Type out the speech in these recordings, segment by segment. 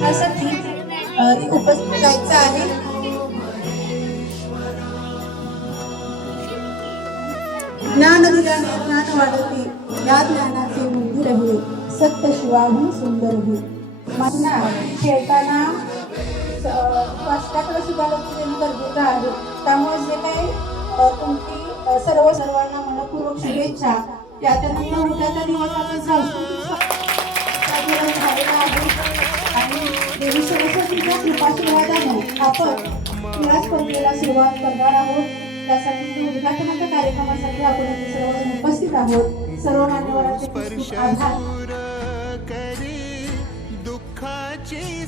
त्यासाठी उपस्थित जायचं आहे. ज्ञान दिल्याने ज्ञान वाढवते. या ज्ञानाचे मंदिर हे सत्य शिवाहून सुंदर हे महिना खेळताना स्वास्थ्याकडे सुद्धा लक्ष देणं गरजेचं आहे. त्यामुळे जे काही तुमची सर्व सर्वांना मनपूर्वक शुभेच्छा. त्याच्यानंतर उद्याचा दिवस सांस्कृतिक झालेला आहे. आणि देवी सरस्वतीच्या कृपाशीर्वादाने आपण या स्पर्धेला सुरुवात करणार आहोत. त्यासाठी उद्घाटनाच्या कार्यक्रमासाठी आपण सर्व उपस्थित आहोत. सर्व मान्यवरांचे आभार. दुःखाची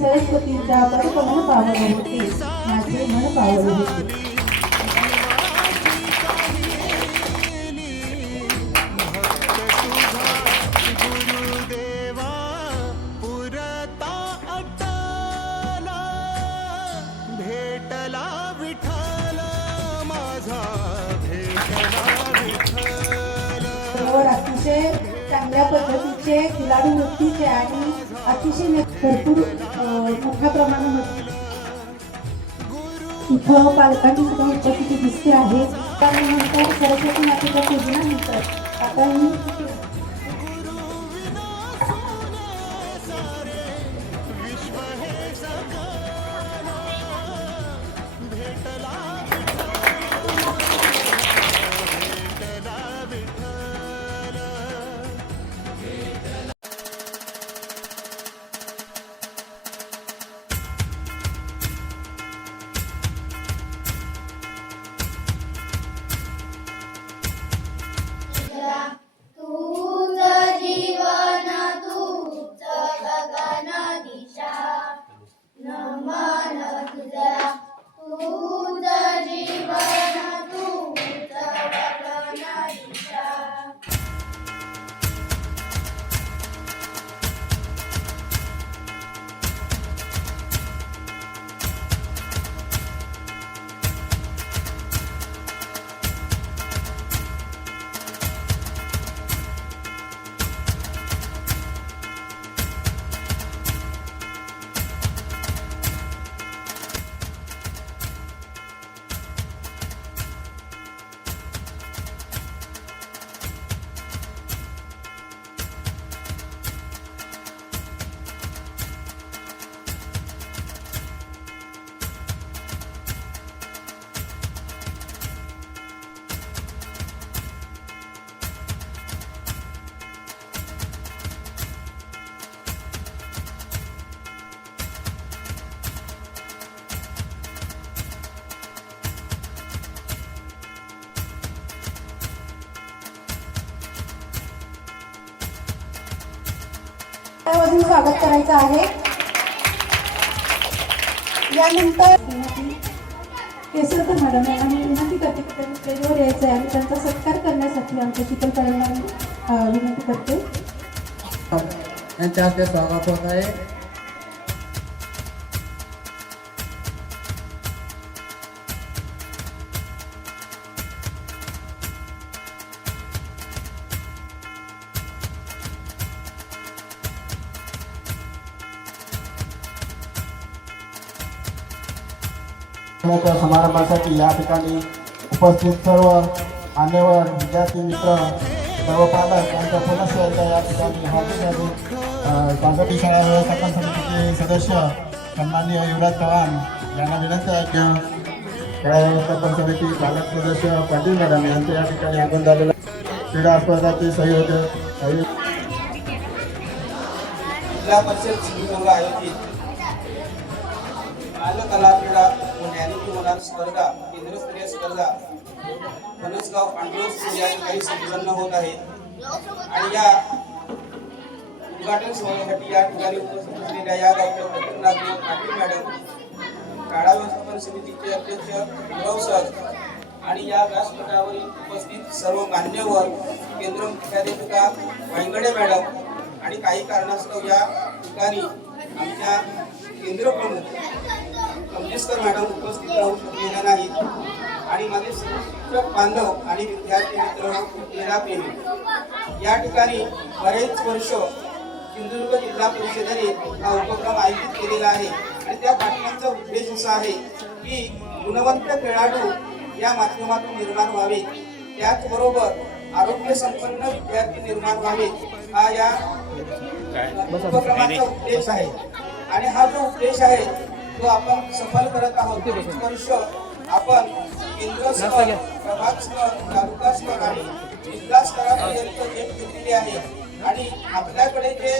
सरस्वतीच्या होते माझे मन होते. पद्धतीचे खिलाडू वृत्तीचे आणि अतिशय भरपूर मोठ्या प्रमाणामध्ये इथं पालकांची सुद्धा उपस्थिती दिसते आहे. त्यानंतर सरस्वती मातेच्या पूजनानंतर आता ही स्वागत करायचं आहे. यानंतर केसरकर मॅडम यांना मी विनंती करते की त्यांनी स्टेजवर यायचं आहे आणि त्यांचा सत्कार करण्यासाठी आमच्या चित्रकलांना विनंती करते. त्यांच्या हस्ते स्वागत होत आहे. मोठ्या समारंभासाठी या ठिकाणी उपस्थित सर्व मान्यवर विद्यार्थी मित्र सर्व पालक यांच्या पुनश्च यांच्या या ठिकाणी हार्दिक हार्दिक अ, शाळा व्यवस्थापन समितीचे सदस्य सन्माननीय युवराज चव्हाण यांना विनंती आहे की शाळा व्यवस्थापन समिती पालक सदस्य पाटील मॅडम यांचं या ठिकाणी आगमन झालेलं क्रीडा स्पर्धाचे सहयोजक सहयोग जिल्हा परिषद सिंधुदुर्ग आयोजित बालकला क्रीडा व होणार स्पर्धा केंद्रस्तरीय स्पर्धा. फणसगाव पांडुरंग या ठिकाणी संपन्न होत आहेत आणि या उद्घाटन सोहळ्यासाठी या ठिकाणी उपस्थित असलेल्या या गावच्या प्रथम पाटील मॅडम शाळा व्यवस्थापन समितीचे अध्यक्ष गौरव सर आणि या व्यासपीठावरील उपस्थित सर्व मान्यवर केंद्र मुख्याध्यापिका वांगडे मॅडम आणि काही कारणास्तव या ठिकाणी आमच्या केंद्र प्रमुख कमलेशकर मॅडम उपस्थित राहू शकलेल्या नाहीत. आणि माझे शिक्षक बांधव आणि विद्यार्थी मित्र प्रेमी या ठिकाणी बरेच वर्ष सिंधुदुर्ग जिल्हा परिषदेने हा उपक्रम आयोजित केलेला आहे. आणि त्या पाठिंबाचा उद्देश असा आहे की गुणवंत खेळाडू या माध्यमातून निर्माण व्हावे त्याचबरोबर आरोग्य संपन्न विद्यार्थी निर्माण व्हावे हा या उपक्रमाचा उद्देश आहे. आणि हा जो उद्देश आहे तो आपण सफल करत आहोत. वर्ष आपण आणि जिल्हा स्तरापर्यंत घेतलेली आहे आणि आपल्याकडे जे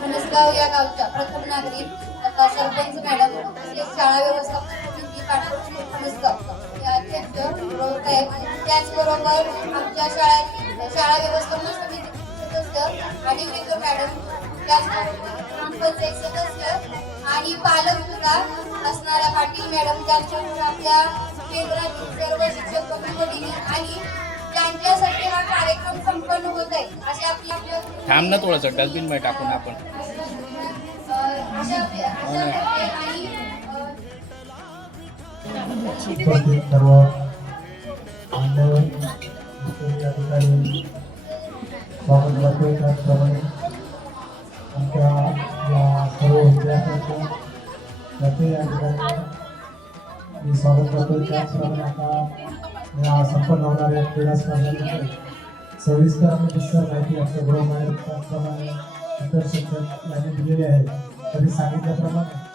फणसगाव या गावच्या प्रथम नागरिक तथा सरपंच मॅडम तसेच शाळा व्यवस्थापन समिती पाठवून फणसगाव या अध्यक्ष प्रमुख आहेत त्याचबरोबर आमच्या शाळेत शाळा व्यवस्थापन समिती सदस्य आणि विविध मॅडम ग्रामपंचायत सदस्य आणि पालक सुद्धा असणारा पाटील मॅडम ज्यांच्यामुळे आपल्या केंद्रातील सर्व शिक्षक बंधू आणि त्यांच्यासाठी हा कार्यक्रम संपन्न होत आहे असे आपली आपल्या थांब ना थोडंसं डस्टबिनमध्ये टाकून आपण. अशा अशा आणि सर्व या ठिकाणी मी स्वागत त्याचप्रमाणे आता या संपन्न होणाऱ्या क्रीडा सविस्तर आणि माहिती आपल्या गृहमान्य त्याचप्रमाणे इतर शिक्षक यांनी दिलेली आहे. तरी सांगितल्याप्रमाणे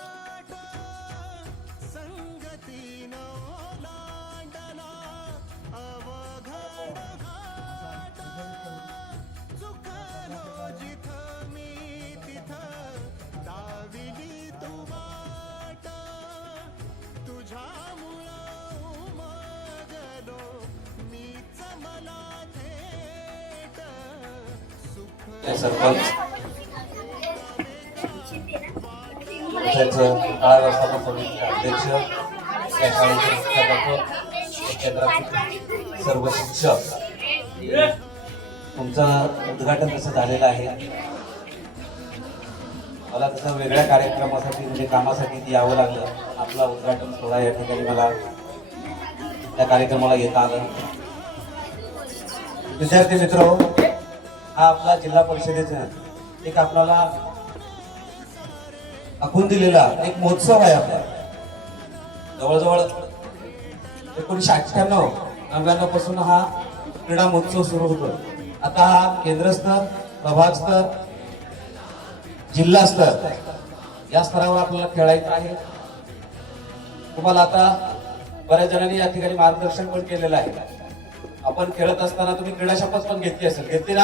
सरपंच त्याचं शाळा व्यवस्थापन समितीचे अध्यक्ष त्या शाळेचे मुख्याध्यापक केंद्राचे सर्व शिक्षक तुमचं उद्घाटन कसं झालेलं आहे. मला तसं वेगळ्या कार्यक्रमासाठी म्हणजे कामासाठी यावं लागलं. आपला उद्घाटन सोहळा या ठिकाणी मला त्या कार्यक्रमाला येता आलं. विद्यार्थी मित्र हा आपला जिल्हा परिषदेचा एक आपल्याला आखून दिलेला एक महोत्सव आहे आपला. जवळजवळ एकोणीसशे अठ्ठ्याण्णव नव्याण्णवपासून हा क्रीडा महोत्सव सुरू होतो आता हा केंद्रस्तर प्रभाग स्तर जिल्हा स्तर या स्तरावर आपल्याला खेळायचं आहे. तुम्हाला आता बऱ्याच जणांनी या ठिकाणी मार्गदर्शन पण केलेलं आहे. आपण खेळत असताना तुम्ही क्रीडा शपथ पण घेतली असेल. घेतली ना?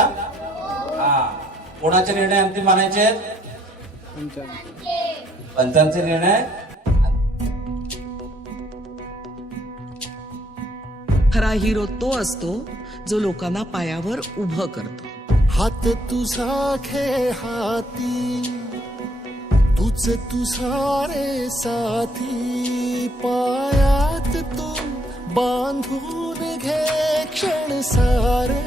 हा. कोणाचे निर्णय अंतिम मानायचे पंचांचे निर्णय. खरा हिरो तो असतो जो लोकांना पायावर उभं करतो. हात तुझा खे हाती तुझ तुझा रे साथी. पायात तू बांधून घे क्षण सारे.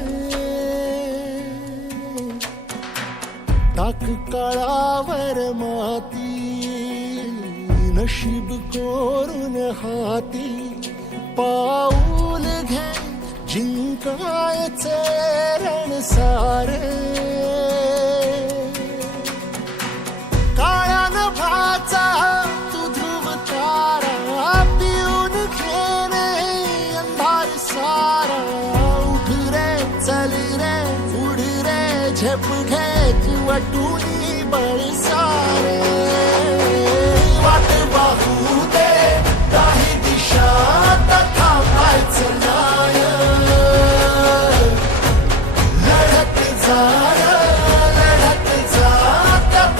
टाक काळावर माती नशीब कोरून हाती. पाऊल घे जिंकायचे रण सारे. झेप घे वटुनी बळ सारे वाट पाहू दे काही दिशा थांबायचं नाय. लढत जा लढत जा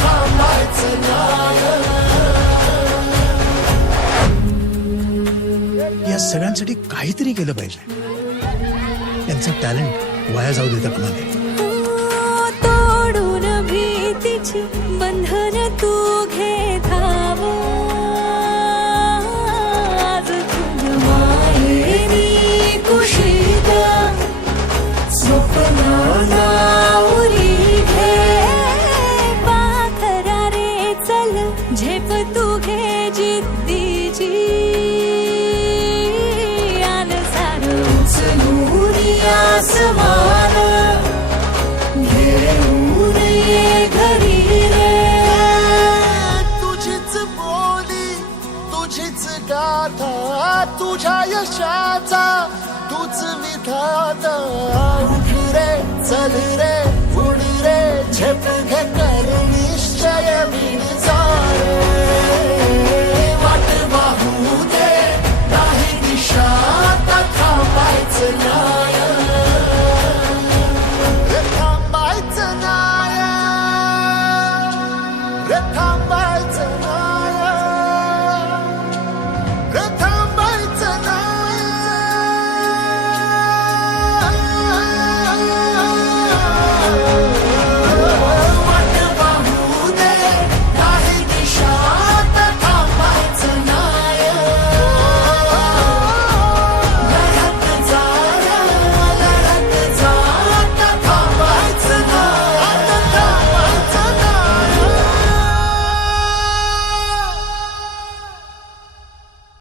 थांबायचं नाय. या सगळ्यांसाठी काहीतरी केलं पाहिजे. त्यांचं टॅलेंट वाया जाऊ देता कामा नये उरी घे रे चल झेप तू घे जिद्दीची. आनसार उचलू उरी आसमान घेऊन घरी तुझीच बोली तुझीच गाथा तुझ्या यशाचा तूच विधाता चल रे उड रे झेप घे कर निश्चय विचार